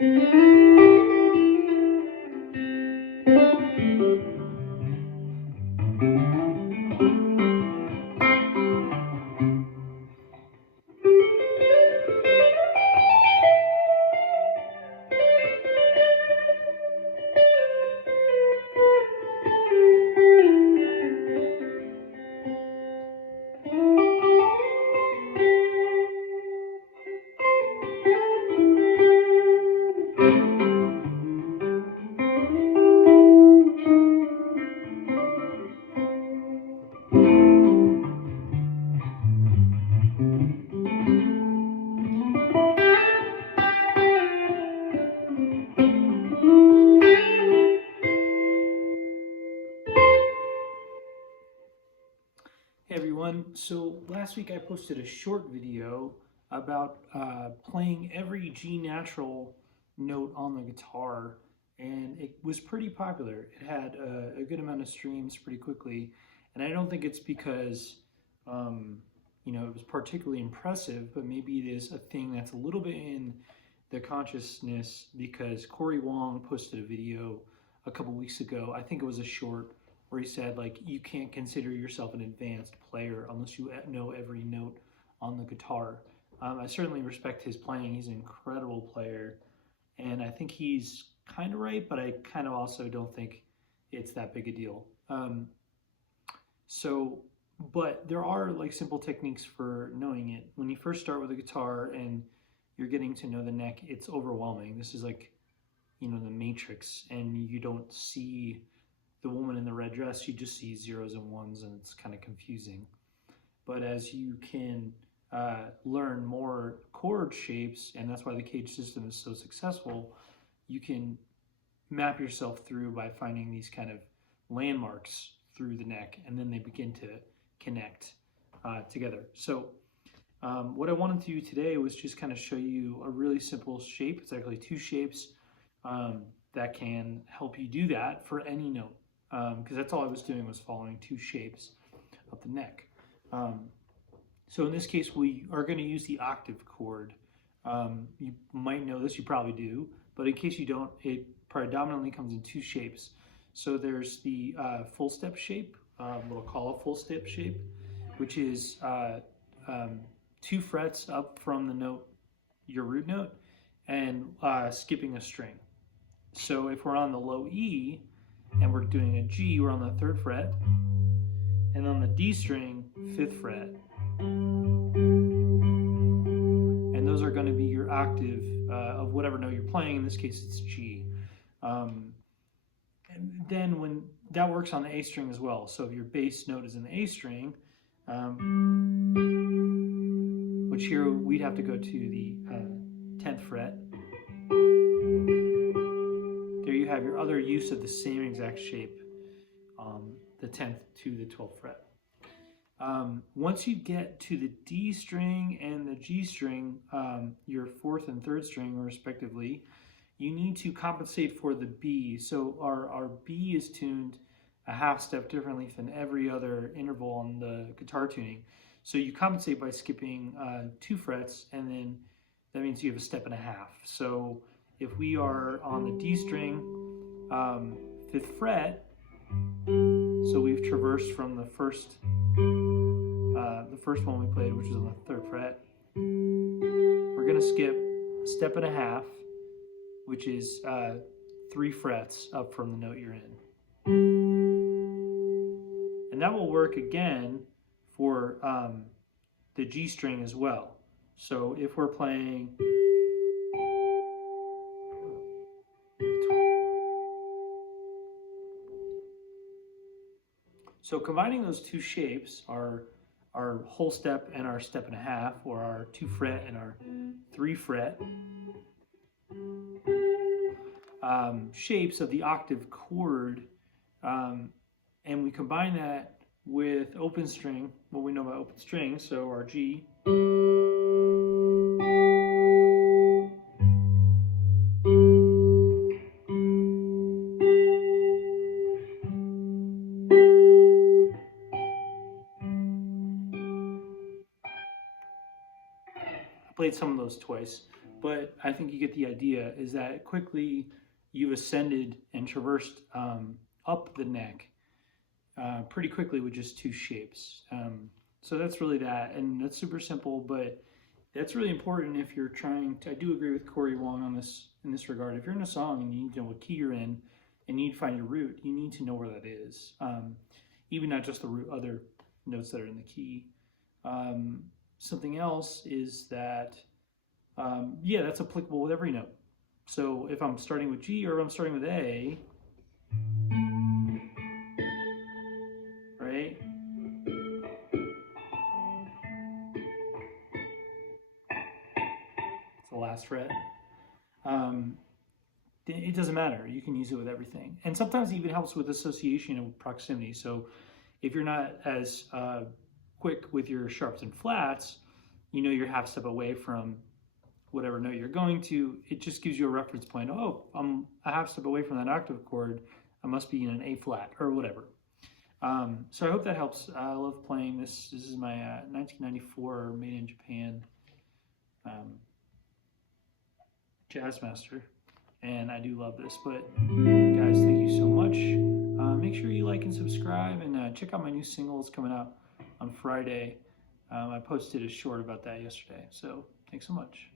Hey everyone, so last week I posted a short video about playing every G natural note on the guitar, and it was pretty popular. It had a good amount of streams pretty quickly, and I don't think it's because it was particularly impressive, but maybe it is a thing that's a little bit in the consciousness because Cory Wong posted a video a couple weeks ago. I think it was a short where he said, like, you can't consider yourself an advanced player unless you know every note on the guitar. I certainly respect his playing. He's an incredible player, and I think he's kind of right, but I kind of also don't think it's that big a deal. But there are like simple techniques for knowing it. When you first start with a guitar and you're getting to know the neck, it's overwhelming. This is like, the Matrix, and you don't see the woman in the red dress, you just see zeros and ones, and it's kind of confusing. But as you can learn more chord shapes, and that's why the cage system is so successful, you can map yourself through by finding these kind of landmarks through the neck, and then they begin to connect together. So what I wanted to do today was just kind of show you a really simple shape. It's actually two shapes that can help you do that for any note. Because that's all I was doing, was following two shapes of the neck. So in this case, we are going to use the octave chord. You might know this, you probably do, but in case you don't, it predominantly comes in two shapes. So there's the full step shape, what we'll call a full step shape, which is 2 frets up from the note, your root note, and skipping a string. So if we're on the low E, and we're doing a G, we're on the 3rd fret, and on the D string, 5th fret. And those are going to be your octave of whatever note you're playing. In this case, it's G. And then when that works on the A string as well. So if your bass note is in the A string, which here we'd have to go to the 10th fret. There you have your other use of the same exact shape, the 10th to the 12th fret. Once you get to the D string and the G string, your 4th and 3rd string respectively, you need to compensate for the B. So our B is tuned a half step differently than every other interval on the guitar tuning. So you compensate by skipping 2 frets, and then that means you have a step and a half. So if we are on the D string, 5th fret, so we've traversed from the first one we played, which is on the 3rd fret. We're going to skip a step and a half, which is 3 frets up from the note you're in. And that will work again for the G string as well. So if we're playing So combining those two shapes, our whole step and our step and a half, or our 2 fret and our 3 fret shapes of the octave chord, and we combine that with open string, what we know about open string, so our G, played some of those twice. but I think you get the idea, is that quickly you've ascended and traversed up the neck pretty quickly with just two shapes. So that's really that, and that's super simple, but that's really important if you're trying to, I do agree with Cory Wong on this, in this regard. If you're in a song and you need to know what key you're in and you need to find your root, you need to know where that is. Even not just the root, other notes that are in the key. Something else is that, yeah, that's applicable with every note. So if I'm starting with G or I'm starting with A, right? It's the last fret. It doesn't matter. You can use it with everything. And sometimes it even helps with association and proximity. So if you're not as quick with your sharps and flats, you know you're half step away from whatever note you're going to. It just gives you a reference point. Oh, I'm a half step away from that octave chord. I must be in an A flat or whatever. So I hope that helps. I love playing this. This is my 1994 made in Japan Jazzmaster, and I do love this. But guys, thank you so much. Make sure you like and subscribe, and check out my new single. It's coming out on Friday. I posted a short about that yesterday, so thanks so much.